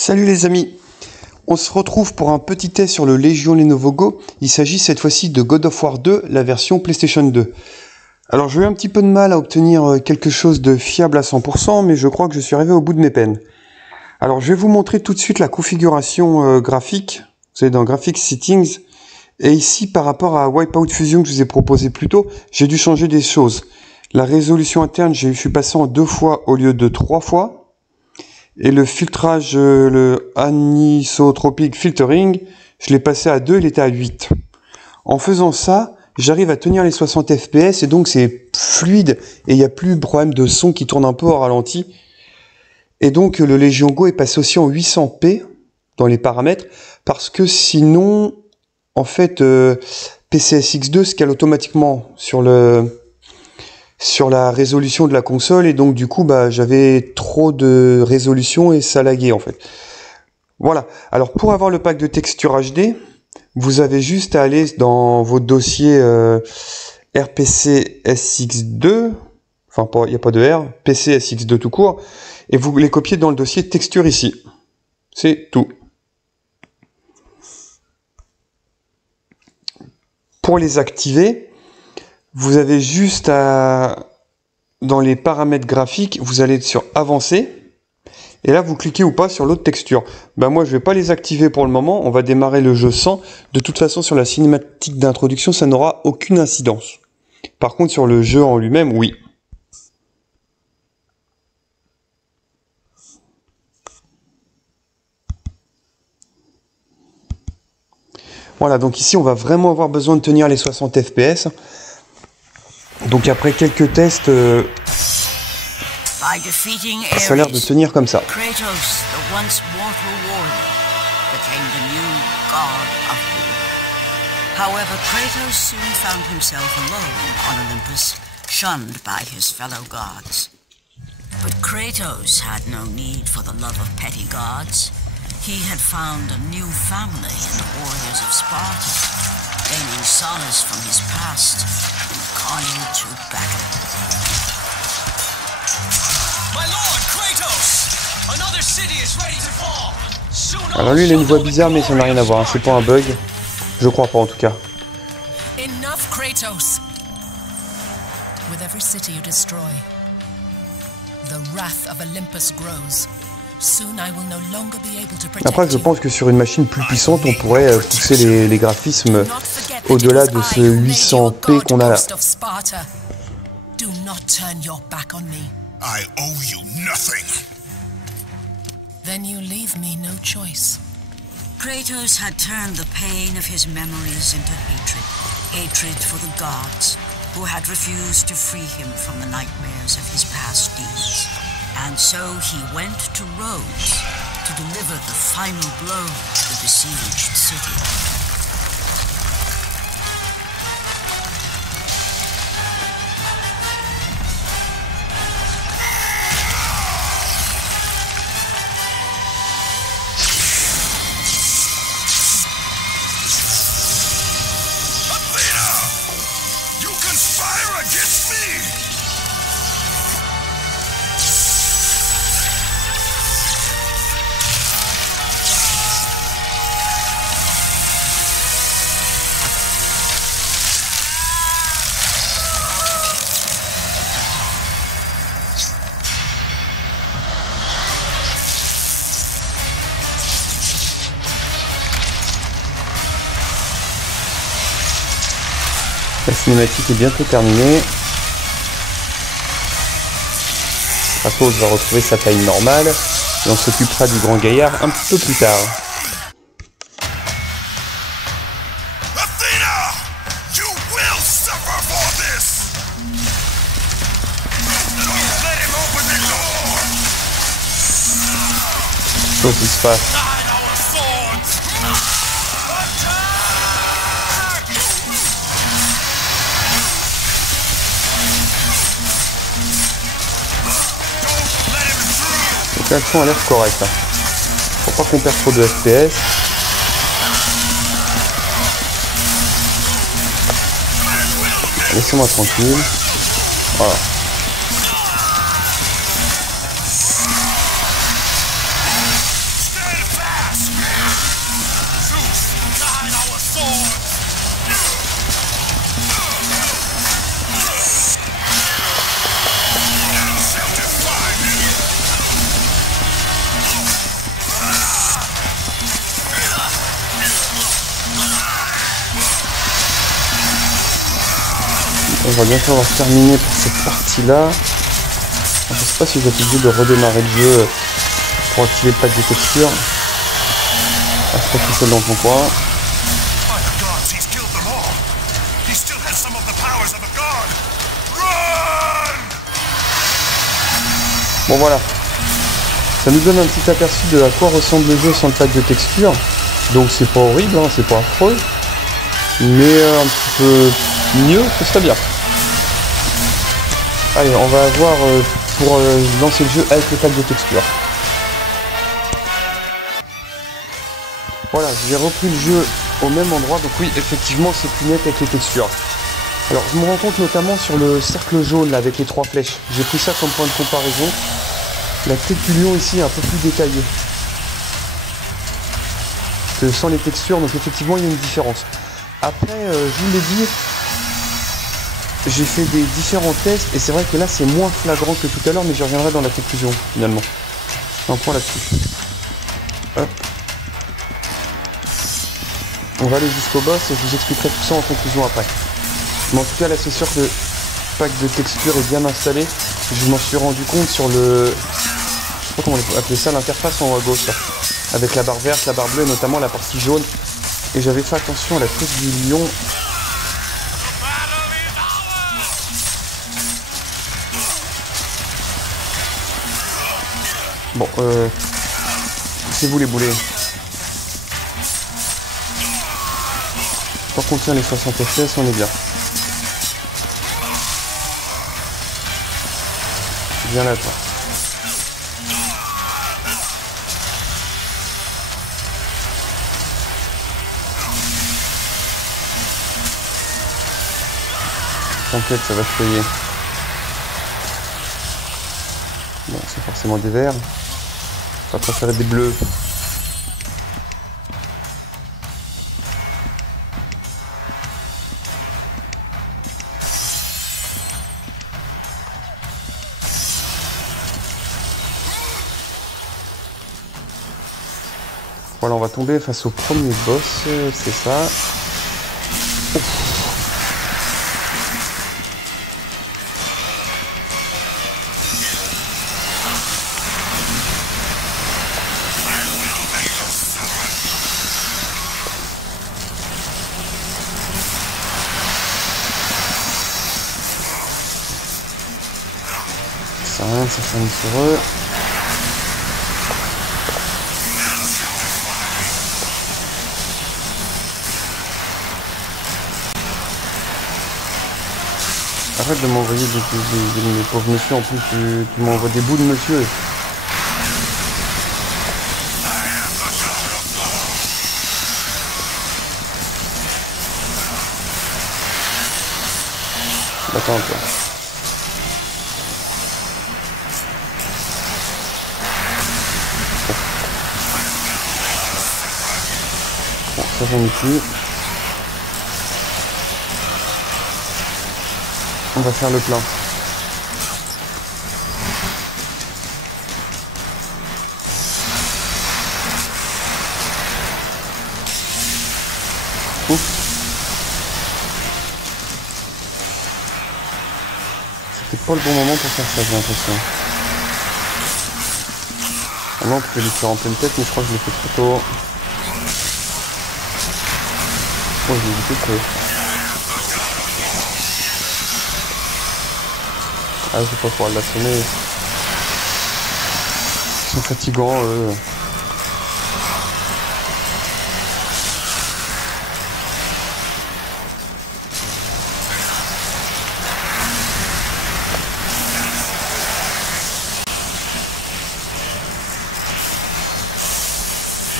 Salut les amis, on se retrouve pour un petit test sur le Légion Lenovo Go. Il s'agit cette fois-ci de God of War 2, la version PlayStation 2. Alors j'ai eu un petit peu de mal à obtenir quelque chose de fiable à 100%, mais je crois que je suis arrivé au bout de mes peines. Alors je vais vous montrer tout de suite la configuration graphique. Vous savez, dans Graphics Settings. Et ici, par rapport à Wipeout Fusion que je vous ai proposé plus tôt, j'ai dû changer des choses. La résolution interne, je suis passé en 2 fois au lieu de 3 fois. Et le filtrage, le anisotropic filtering, je l'ai passé à 2, il était à 8. En faisant ça, j'arrive à tenir les 60 fps et donc c'est fluide et il n'y a plus de problème de son qui tourne un peu au ralenti. Et donc le Légion Go est passé aussi en 800p dans les paramètres parce que sinon, en fait, PCSX2 scale automatiquement sur la résolution de la console et donc du coup j'avais trop de résolution et ça laguait en fait. Voilà, alors pour avoir le pack de texture HD, vous avez juste à aller dans votre dossier RPCSX2, enfin il n'y a pas de R, PCSX2 tout court, et vous les copiez dans le dossier texture ici. C'est tout. Pour les activer, vous avez juste à, dans les paramètres graphiques, vous allez sur avancer, et là vous cliquez ou pas sur l'autre texture. Moi je vais pas les activer pour le moment, on va démarrer le jeu sans. De toute façon sur la cinématique d'introduction ça n'aura aucune incidence. Par contre sur le jeu en lui-même, oui. Voilà, donc ici on va vraiment avoir besoin de tenir les 60 fps. Donc après quelques tests, ça a l'air de tenir comme ça. Kratos, the once mortal warrior, became the new god of war. However, Kratos soon found himself alone on Olympus, shunned by his fellow gods. But Kratos had no need for the love of petty gods. He had found a new family in the warriors of Sparta, gaining solace from his past and calling to battle. My lord Kratos! Another city is ready to fall. Alors lui il a une voix bizarre mais ça n'a rien à voir, hein. C'est pas un bug. Je crois pas en tout cas. Enough, Kratos! With every city you destroy, the wrath of Olympus grows. Soon I will no longer be able to protect you. Après je pense que sur une machine plus puissante on pourrait pousser les graphismes au-delà de ce 800p qu'on a là. Do not turn your back on me. I owe you nothing. Then you leave me no choice. Kratos had turned the pain of his memories into hatred. Hatred for the gods, who had refused to free him from the nightmares of his past deeds. And so he went to Rhodes to deliver the final blow to the besieged city. Athena! You conspire against me! La cinématique est bientôt terminée. Kratos va retrouver sa taille normale et on s'occupera du grand gaillard un petit peu plus tard. Athena! You will suffer for this! Don't let him open the door! Chose qui se passe. Our swords! Donc là, le son a l'air correct. Hein. Faut pas qu'on perde trop de FPS. Laissez-moi tranquille. Voilà. Stand va bientôt avoir terminé pour cette partie-là. Je sais pas si j'ai obligé de redémarrer le jeu pour activer le pack de textures. Ah, c'est pas tout seul dans ton coin. By the gods, he's killed them all. He still has some of the powers of a god. Run! Bon voilà. Ça nous donne un petit aperçu de à quoi ressemble le jeu sans le pack de textures. Donc c'est pas horrible, hein, c'est pas affreux. Mais un petit peu mieux, ce serait bien. Allez, on va voir pour lancer le jeu avec le pack de textures. Voilà, j'ai repris le jeu au même endroit, donc oui, effectivement, c'est plus net avec les textures. Alors, je me rends compte notamment sur le cercle jaune, là, avec les 3 flèches. J'ai pris ça comme point de comparaison. La tête du lion, ici, est un peu plus détaillée que sans les textures, donc effectivement, il y a une différence. Après, je vous l'ai dit, j'ai fait des différents tests, et c'est vrai que là, c'est moins flagrant que tout à l'heure, mais j'y reviendrai dans la conclusion, finalement. Un point là-dessus. Hop. On va aller jusqu'au boss et je vous expliquerai tout ça en conclusion après. Mais en tout cas là c'est sûr que le pack de texture est bien installé. Je m'en suis rendu compte sur le... Je sais pas comment on peut appeler ça, l'interface en haut à gauche là. Avec la barre verte, la barre bleue et notamment la partie jaune. Et j'avais fait attention à la tête du lion. Bon, c'est vous les boulets. Tant qu'on tient les 60 FPS, on est bien. Viens là, toi. T'inquiète, ça va se payer. Bon, c'est forcément des verts. On va préférer des bleus. Voilà, on va tomber face au premier boss, c'est ça. Ouf. Ça s'amuse sur eux. Arrête de m'envoyer des pauvres monsieur, en plus tu m'envoies des bouts de monsieur. Attends, toi. Bon, ça j'en ai plus. On va faire le plein. Ouf. C'était pas le bon moment pour faire ça, j'ai l'impression. Ah non, tu peux lui faire en pleine tête, mais je crois que je l'ai fait trop tôt. Oh, je l'ai évité de peu. Ah, je vais pas pouvoir l'assommer. Ils sont fatigants, eux.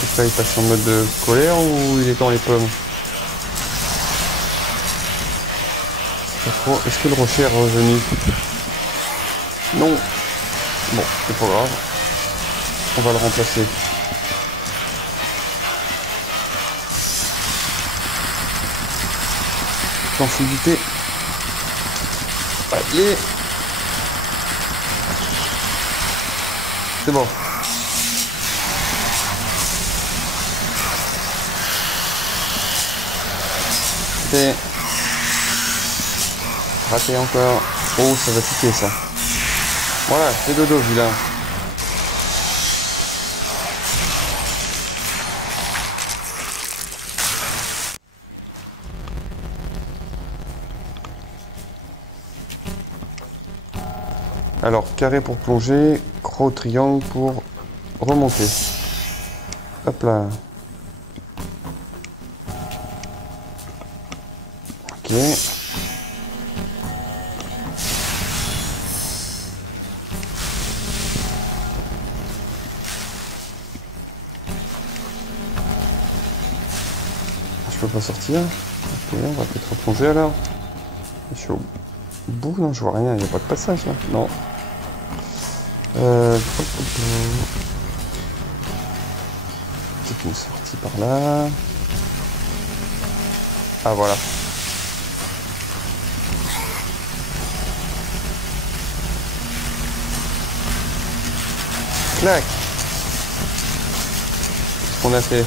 Donc là, il passe en mode de colère ou il est dans les pommes? Est-ce que le rocher est revenu? Non. Bon, c'est pas grave. On va le remplacer. Sans fluidité. Allez. C'est bon. C'est... Raté encore. Oh, ça va piquer ça. Voilà, c'est dodo, vilain. Alors, carré pour plonger, croix triangle pour remonter. Hop là. Ok. Je peux pas sortir. Ok, on va peut-être replonger alors. Je suis au bout, non, je vois rien, il n'y a pas de passage là. Non. Peut-être une sortie par là. Ah voilà. Clac. Qu'est-ce qu'on a fait?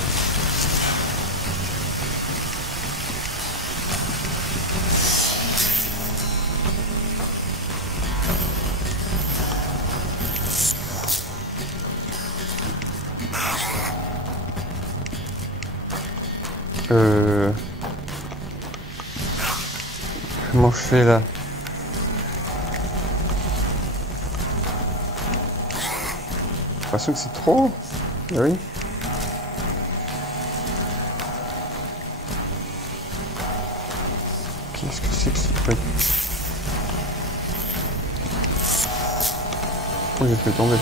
Comment je fais là? J'ai l'impression que c'est trop. Ah oui. Qu'est-ce que c'est que ce truc? Oh, j'ai fait tomber.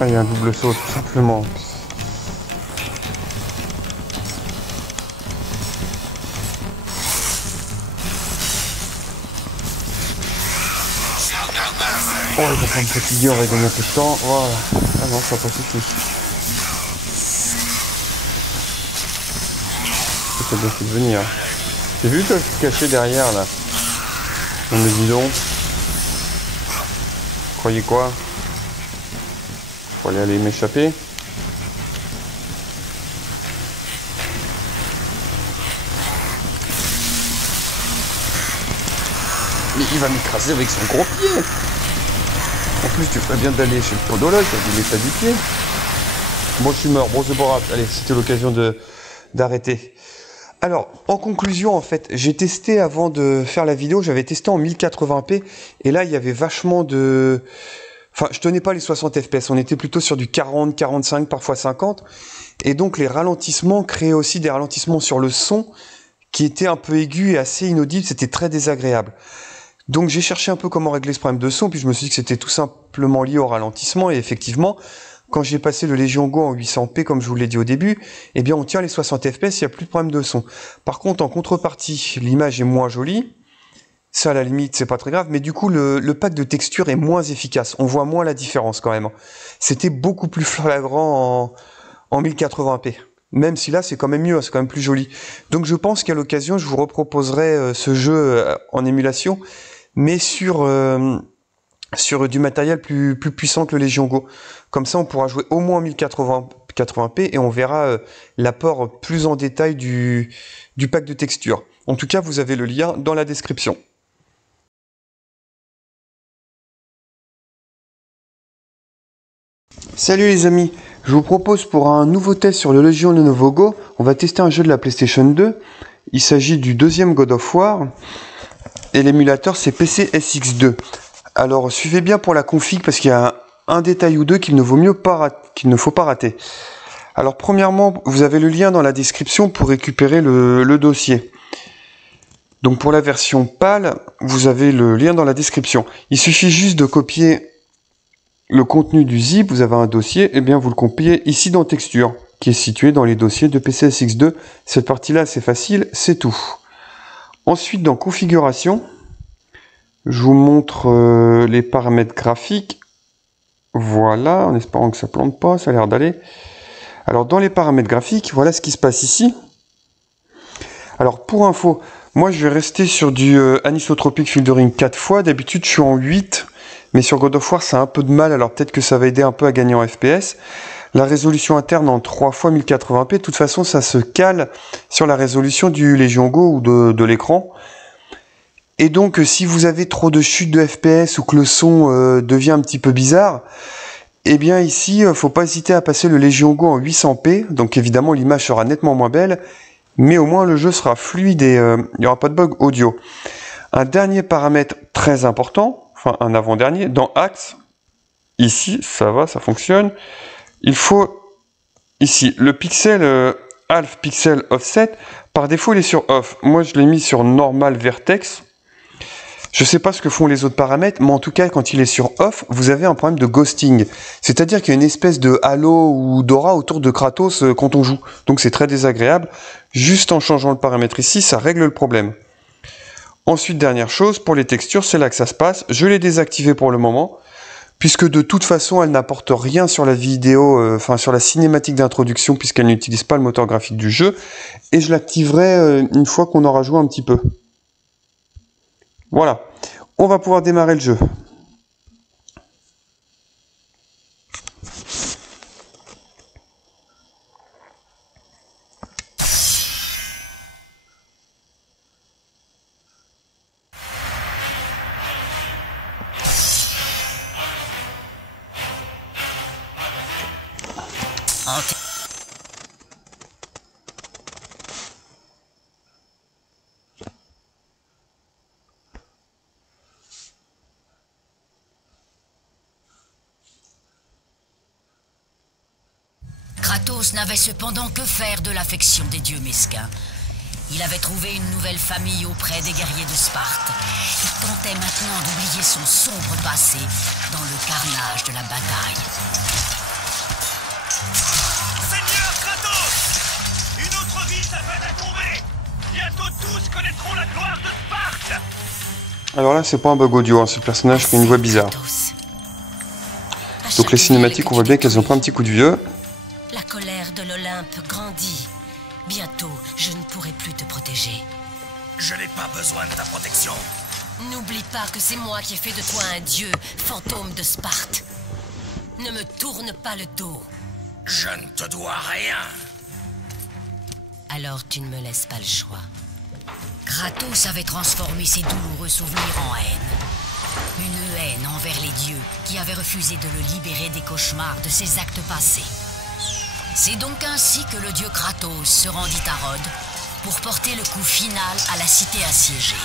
Ah, il y a un double saut, tout simplement. Oh, il va pas me fatiguer, on va gagner un peu de temps. Voilà. Ah non, ça n'a pas suffi. C'est bien fait de venir. J'ai vu toi se cacher derrière là. Dans le bidon. Vous croyez quoi? Faut aller m'échapper. Mais il va m'écraser avec son gros pied. En plus, tu ferais bien d'aller chez le podologue, il est du pied. Bon, je suis mort. Bon, c'est pas grave. Allez, c'était l'occasion d'arrêter. Alors, en conclusion, en fait, j'ai testé avant de faire la vidéo, j'avais testé en 1080p, et là, il y avait vachement de... Enfin, je tenais pas les 60 fps, on était plutôt sur du 40, 45, parfois 50, et donc les ralentissements créaient aussi des ralentissements sur le son, qui étaient un peu aigus et assez inaudibles, c'était très désagréable. Donc j'ai cherché un peu comment régler ce problème de son, puis je me suis dit que c'était tout simplement lié au ralentissement, et effectivement, quand j'ai passé le Legion Go en 800p, comme je vous l'ai dit au début, eh bien on tient les 60 fps, il n'y a plus de problème de son. Par contre, en contrepartie, l'image est moins jolie, ça à la limite c'est pas très grave, mais du coup le pack de texture est moins efficace, on voit moins la différence quand même. C'était beaucoup plus flagrant en 1080p. Même si là c'est quand même mieux, c'est quand même plus joli. Donc je pense qu'à l'occasion je vous reproposerai ce jeu en émulation, mais sur du matériel plus puissant que le Legion Go. Comme ça on pourra jouer au moins en 1080p et on verra l'apport plus en détail du pack de texture. En tout cas vous avez le lien dans la description. Salut les amis, je vous propose pour un nouveau test sur le Legion Lenovo Go, on va tester un jeu de la PlayStation 2. Il s'agit du deuxième God of War et l'émulateur c'est PC SX2. Alors suivez bien pour la config parce qu'il y a un détail ou deux qu'il ne faut pas rater. Alors premièrement, vous avez le lien dans la description pour récupérer le dossier. Donc pour la version PAL, vous avez le lien dans la description. Il suffit juste de copier le contenu du zip, vous avez un dossier, et bien vous le copiez ici dans Texture, qui est situé dans les dossiers de PCSX2. Cette partie-là, c'est facile, c'est tout. Ensuite, dans Configuration, je vous montre les paramètres graphiques. Voilà, en espérant que ça ne plante pas, ça a l'air d'aller. Alors, dans les paramètres graphiques, voilà ce qui se passe ici. Alors, pour info, moi, je vais rester sur du anisotropic filtering 4 fois. D'habitude, je suis en 8. Mais sur God of War, ça a un peu de mal, alors peut-être que ça va aider un peu à gagner en FPS. la résolution interne en 3 x 1080p. De toute façon, ça se cale sur la résolution du Legion Go ou de l'écran. Et donc, si vous avez trop de chutes de FPS ou que le son devient un petit peu bizarre, eh bien ici, faut pas hésiter à passer le Legion Go en 800p. Donc évidemment, l'image sera nettement moins belle, mais au moins le jeu sera fluide et il n'y aura pas de bug audio. Un dernier paramètre très important, enfin un avant-dernier, dans Axe, ici, ça va, ça fonctionne. Il faut, ici, le pixel half pixel offset, par défaut il est sur off. Moi je l'ai mis sur normal vertex. Je sais pas ce que font les autres paramètres, mais en tout cas, quand il est sur off, vous avez un problème de ghosting. C'est-à-dire qu'il y a une espèce de halo ou d'aura autour de Kratos quand on joue. Donc c'est très désagréable. Juste en changeant le paramètre ici, ça règle le problème. Ensuite, dernière chose, pour les textures, c'est là que ça se passe. Je l'ai désactivé pour le moment, puisque de toute façon, elle n'apporte rien sur la vidéo, sur la cinématique d'introduction, puisqu'elle n'utilise pas le moteur graphique du jeu. Et je l'activerai une fois qu'on aura joué un petit peu. Voilà, on va pouvoir démarrer le jeu. Ok. Kratos n'avait cependant que faire de l'affection des dieux mesquins. Il avait trouvé une nouvelle famille auprès des guerriers de Sparte. Il tentait maintenant d'oublier son sombre passé dans le carnage de la bataille. Seigneur Kratos! Une autre vie s'apprête à tomber! Bientôt tous connaîtront la gloire de Sparte! Alors là, c'est pas un bug audio, hein, c'est le personnage qui a une voix bizarre. Donc les cinématiques, on voit bien qu'elles ont pris un petit coup de vieux. La colère de l'Olympe grandit. Bientôt, je ne pourrai plus te protéger. Je n'ai pas besoin de ta protection. N'oublie pas que c'est moi qui ai fait de toi un dieu, fantôme de Sparte. Ne me tourne pas le dos. Je ne te dois rien. Alors tu ne me laisses pas le choix. Kratos avait transformé ses douloureux souvenirs en haine. Une haine envers les dieux qui avaient refusé de le libérer des cauchemars de ses actes passés. C'est donc ainsi que le dieu Kratos se rendit à Rhodes pour porter le coup final à la cité assiégée.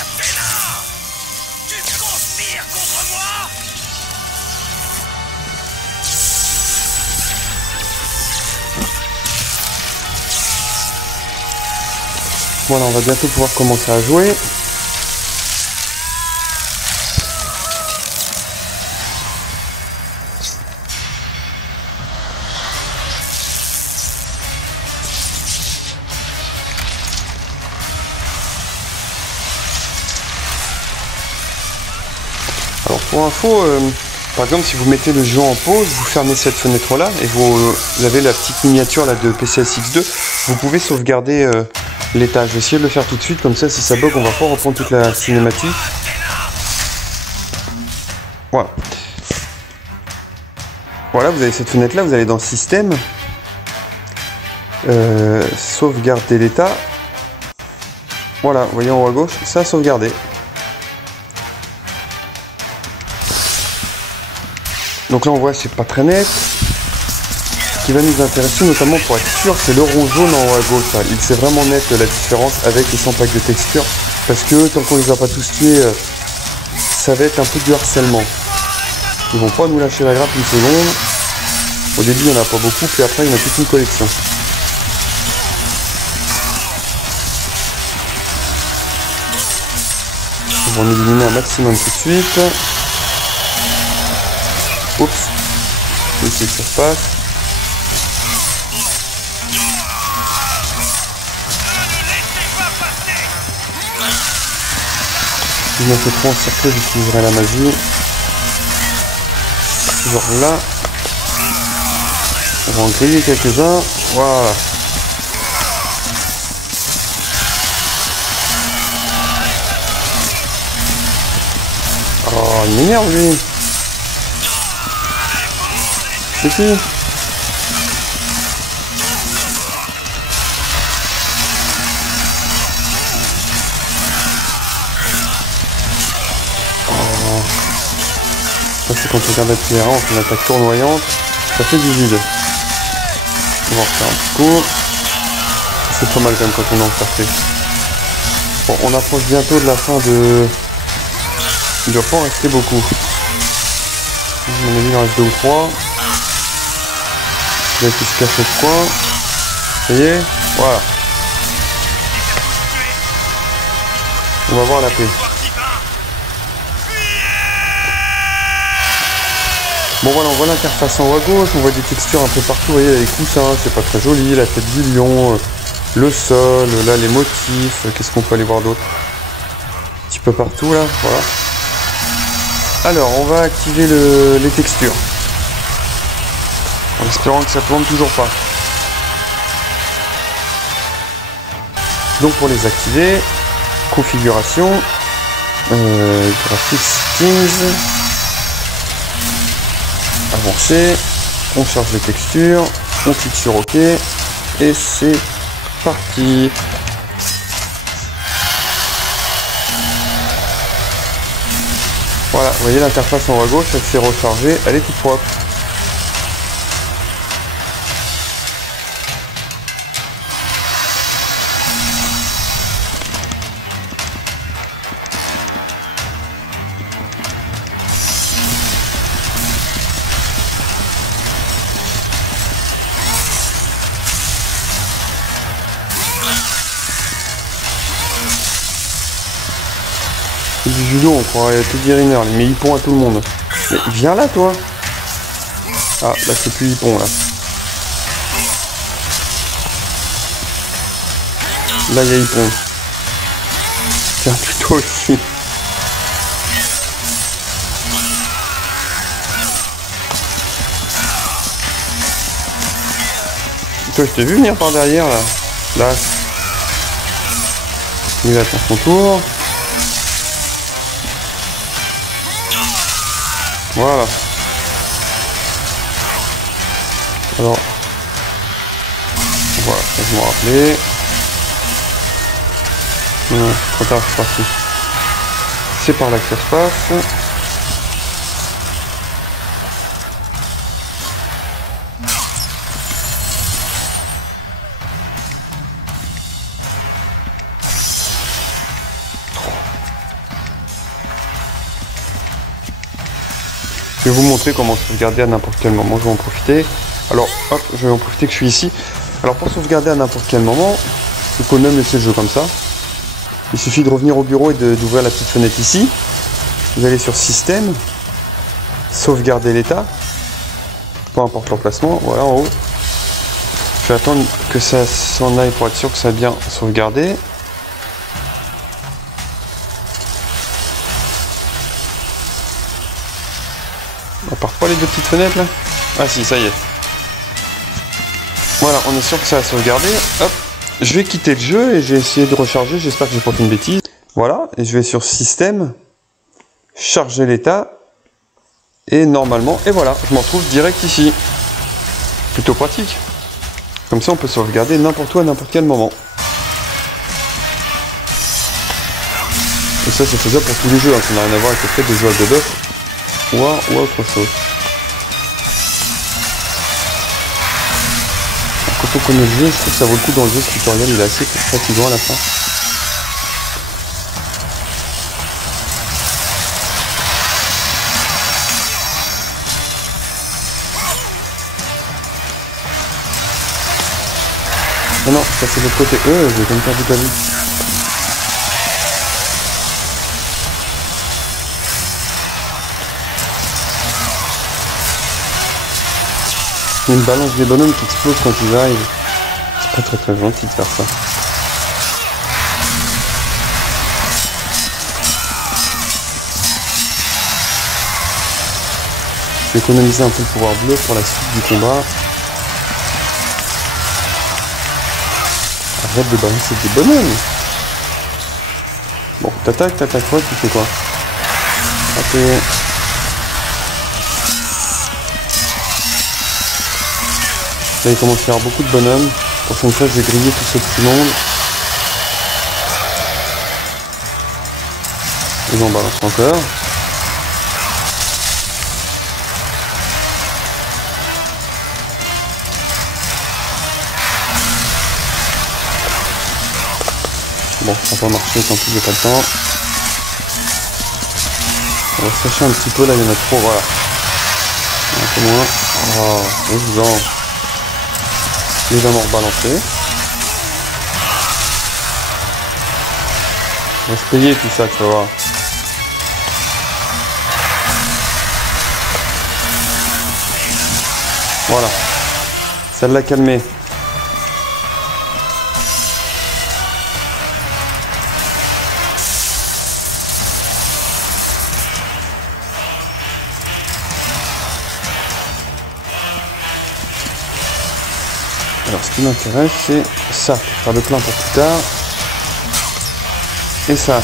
Athéna! Tu conspires contre moi? Voilà, on va bientôt pouvoir commencer à jouer. Alors pour info, par exemple si vous mettez le jeu en pause, vous fermez cette fenêtre là et vous avez la petite miniature là de PCSX2, vous pouvez sauvegarder l'état. Je vais essayer de le faire tout de suite, comme ça si ça bug on va pas reprendre toute la cinématique. Voilà. Voilà, vous avez cette fenêtre là, vous allez dans système, sauvegarder l'état. Voilà, vous voyez en haut à gauche, ça a sauvegardé. Donc là on voit c'est pas très net. Ce qui va nous intéresser notamment pour être sûr, c'est le rond jaune en haut à gauche. Là. Il c'est vraiment net la différence avec les 100 packs de texture. Parce que tant qu'on les a pas tous tués, ça va être un peu du harcèlement. Ils vont pas nous lâcher la grappe une seconde. Au début il n'y en a pas beaucoup, puis après il y en a toute une collection. On va en éliminer un maximum tout de suite. Oups, ici ça se passe. Si je me fais trop encercler, j'utiliserai la magie. genre là. On va en griller quelques-uns. Voilà. Oh, il m'énerve lui. C'est qui? Ça c'est quand on regarde la terrain, on fait une attaque tournoyante, ça fait du vide. On va en refaire un petit coup. C'est pas mal quand même quand on est encerclé. Bon, on approche bientôt de la fin de... Il doit pas en rester beaucoup. À mon avis, il en reste 2 ou 3. Il va qui se cache au coin. Ça y est, voilà. On va voir la paix. Bon voilà, on voit l'interface en haut à gauche, on voit des textures un peu partout, vous voyez, les coussins, c'est pas très joli, la tête du lion, le sol, là les motifs, qu'est-ce qu'on peut aller voir d'autre? Un petit peu partout là, voilà. Alors, on va activer les textures. En espérant que ça tourne toujours pas. Donc pour les activer, configuration, graphics settings, avancer, on charge les textures, on clique sur OK et c'est parti. Voilà, vous voyez l'interface en haut à gauche, elle s'est rechargée, elle est toute propre. Du judo, on pourrait tout dire une heure, mais hippon à tout le monde. Mais viens là, toi. Ah, là c'est plus hippon, là. Là, il y a hippon. Tiens, plutôt aussi. Toi, je t'ai vu venir par derrière, là. Là. Il attend son tour. Voilà. Alors, voilà, je me rappelais. Trop tard, c'est parti. C'est par là que ça se passe. Je vais vous montrer comment sauvegarder à n'importe quel moment. Je vais en profiter. Alors, hop, je vais en profiter que je suis ici. Alors, pour sauvegarder à n'importe quel moment, il faut même laisser le jeu comme ça. Il suffit de revenir au bureau et d'ouvrir la petite fenêtre ici. Vous allez sur Système, sauvegarder l'état, peu importe l'emplacement, voilà en haut. Je vais attendre que ça s'en aille pour être sûr que ça a bien sauvegardé. On part pas les deux petites fenêtres là? Ah si, ça y est. Voilà, on est sûr que ça a sauvegardé. Hop, je vais quitter le jeu et j'ai essayé de recharger, j'espère que j'ai pas fait une bêtise. Voilà, et je vais sur Système, charger l'état, et normalement, et voilà, je m'en trouve direct ici. Plutôt pratique. Comme ça, on peut sauvegarder n'importe où à n'importe quel moment. Et ça, c'est faisable pour tous les jeux, hein, ça n'a rien à voir avec le fait de jouer à God of ou à autre chose. Quand on connaît le jeu, je trouve que ça vaut le coup dans le jeu, ce tutoriel, il est assez fatigant à la fin. Non, non, ça c'est de l'autre côté. J'ai quand même perdu ta vie. Il y a une balance des bonhommes qui explose quand ils arrivent. C'est pas très gentil de faire ça. vais économiser un peu le pouvoir bleu pour la suite du combat. Arrête de balancer des bonhommes. Bon, t'attaques quoi, tu fais quoi? Ok. Là, il commence à y avoir beaucoup de bonhommes. Pour prochaine fois, je vais griller tout ce petit monde. Et j'en balance encore. Bon, ça n'a pas marché, tant pis, j'ai pas le temps. On va se cacher un petit peu, là, il y en a trop, voilà. Un peu moins. Oh, évident. Légèrement rebalancé. On va se payer tout ça, tu vas voir. Voilà. Ça l'a calmé. Alors ce qui m'intéresse c'est ça, pour faire le plein pour plus tard. Et ça.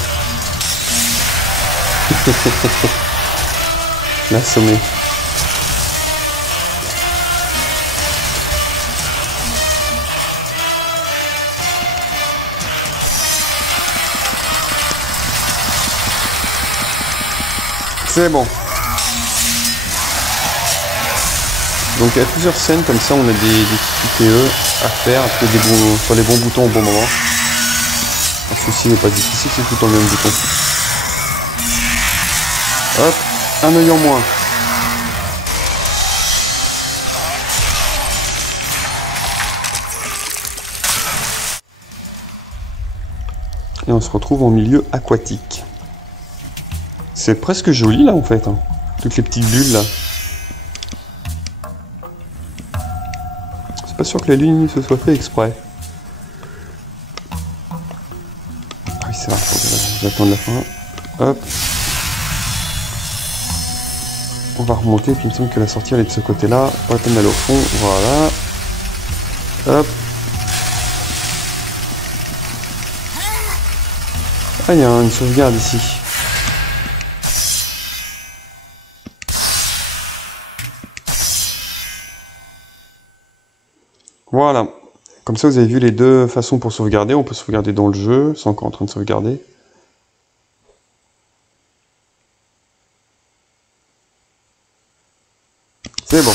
Je l'ai assommé. C'est bon. Donc il y a plusieurs scènes comme ça, on a des petits QTE à faire, appuyer sur les bons boutons au bon moment. Ceci n'est pas difficile, c'est tout dans le même bouton. Hop, un œil en moins. Et on se retrouve en milieu aquatique. C'est presque joli là en fait, hein. Toutes les petites bulles là. Pas sûr que la ligne se soit fait exprès. Ah oui c'est vrai, j'attends la fin. Hop. On va remonter, puis il me semble que la sortie elle est de ce côté là. Pas la peine d'aller au fond, voilà. Hop. Ah il y a une sauvegarde ici. Voilà, comme ça vous avez vu les deux façons pour sauvegarder. On peut sauvegarder dans le jeu, c'est encore en train de sauvegarder. C'est bon.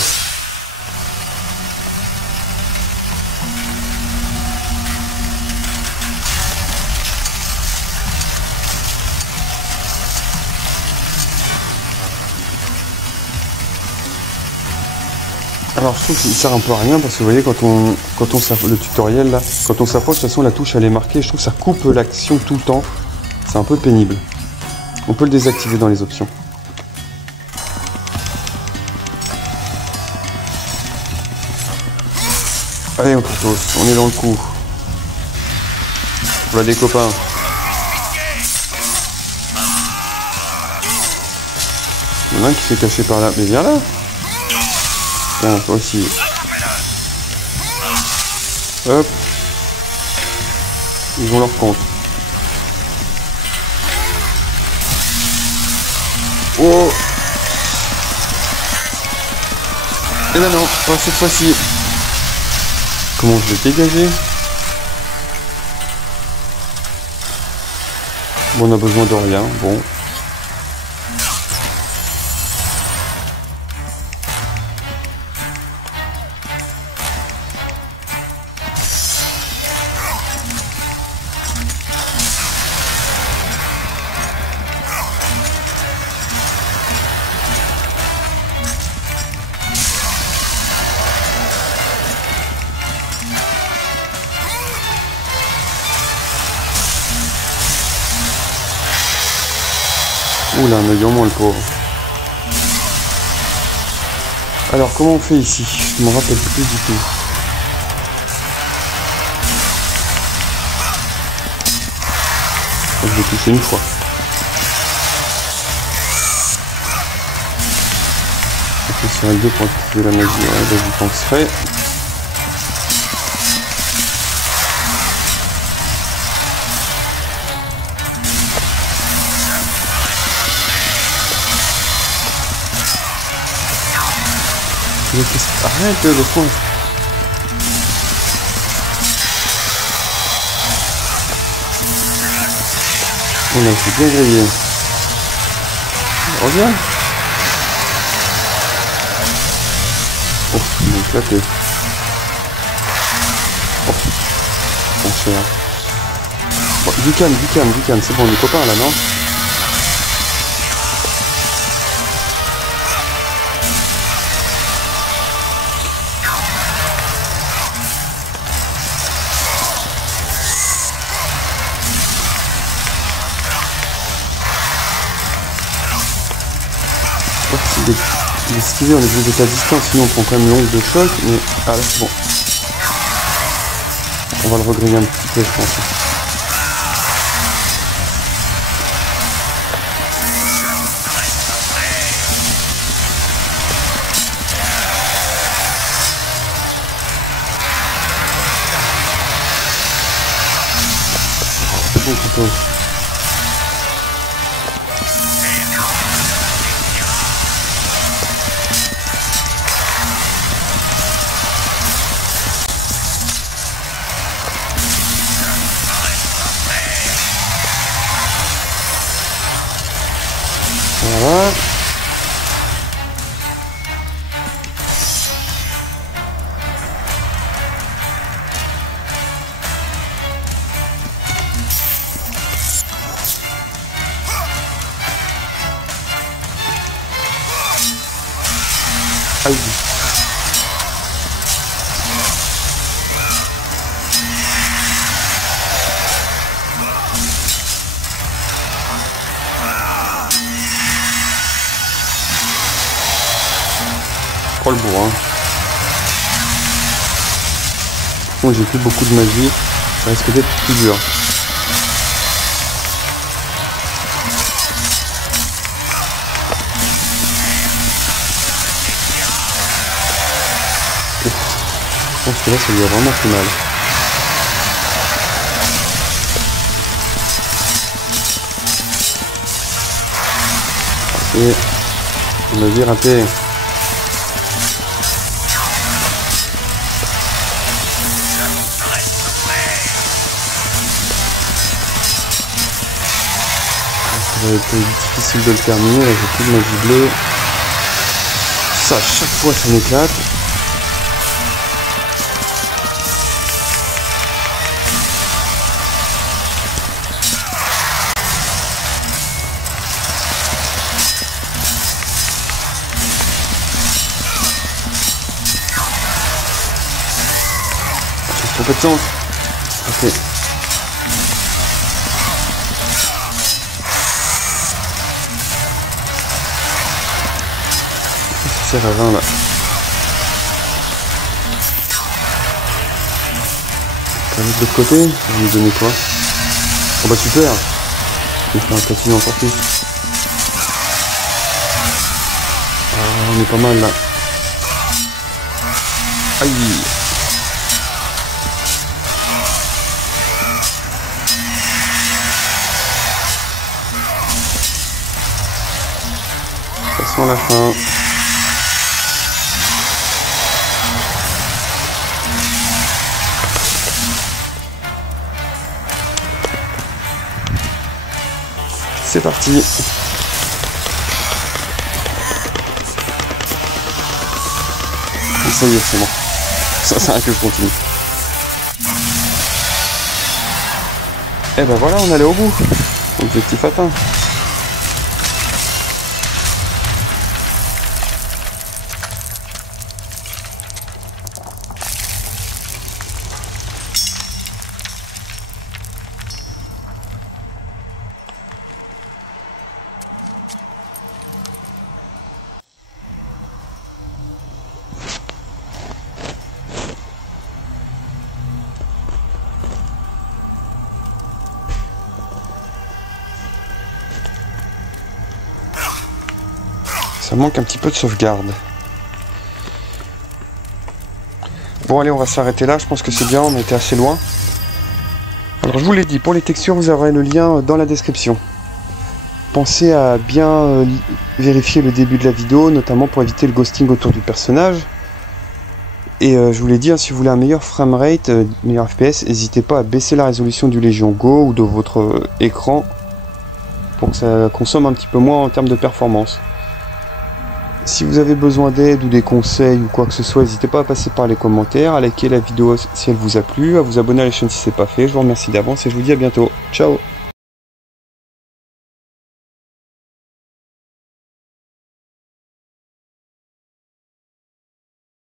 Alors je trouve qu'il sert un peu à rien parce que vous voyez quand on le tutoriel là, quand on s'approche, de toute façon la touche elle est marquée, je trouve que ça coupe l'action tout le temps. C'est un peu pénible. On peut le désactiver dans les options. Allez on Kratos, on est dans le coup. Voilà des copains. Il y en a un qui s'est caché par là, mais viens là. Tiens, toi aussi. Hop. Ils ont leur compte. Oh. Et ben non, pas cette fois-ci. Comment je vais dégager? Bon, on a besoin de rien, bon. Oula, un œil en moins le pauvre. Alors comment on fait ici? Je m'en rappelle plus du tout. Je vais toucher une fois. Sur L2 pour activer la magie, ouais, là, j'y penserai. Arrête le fond. On a été bien grillé. Reviens. Oh, il est éclaté. Oh, mon cher. Bon, du calme, c'est bon, on est copains là, non? L'esquiver, on est obligé d'être à distance, sinon on prend quand même l'ongle de choc, mais ah là c'est bon. On va le regriller un petit peu, je pense. C'est bon, plutôt. Voilà. Aïe. Oh le bourrin. Bon, j'ai plus beaucoup de magie, ça risque d'être plus dur. Je pense que là ça lui a vraiment fait mal. Et on a dit raté. Ça va être difficile de le terminer, là j'ai plus de magie bleue. Ça, à chaque fois ça m'éclate. J'ai trop peu de chance. Ok. Ça sert à 20 là. On va mettre de l'autre côté, on va nous donner quoi? Oh bah super. Je vais faire un platine encore plus. Ah, on est pas mal là. Aïe. Ça sent la fin. C'est parti. Ça y est, c'est bon. Ça sert à que je continue. Et ben voilà, on allait au bout. Objectif atteint. Ça manque un petit peu de sauvegarde. Bon allez, on va s'arrêter là, je pense que c'est bien, on a été assez loin. Alors je vous l'ai dit, pour les textures, vous aurez le lien dans la description. Pensez à bien vérifier le début de la vidéo, notamment pour éviter le ghosting autour du personnage. Et je vous l'ai dit, si vous voulez un meilleur framerate, meilleur FPS, n'hésitez pas à baisser la résolution du Legion Go ou de votre écran pour que ça consomme un petit peu moins en termes de performance. Si vous avez besoin d'aide ou des conseils ou quoi que ce soit, n'hésitez pas à passer par les commentaires, à liker la vidéo si elle vous a plu, à vous abonner à la chaîne si ce n'est pas fait. Je vous remercie d'avance et je vous dis à bientôt. Ciao!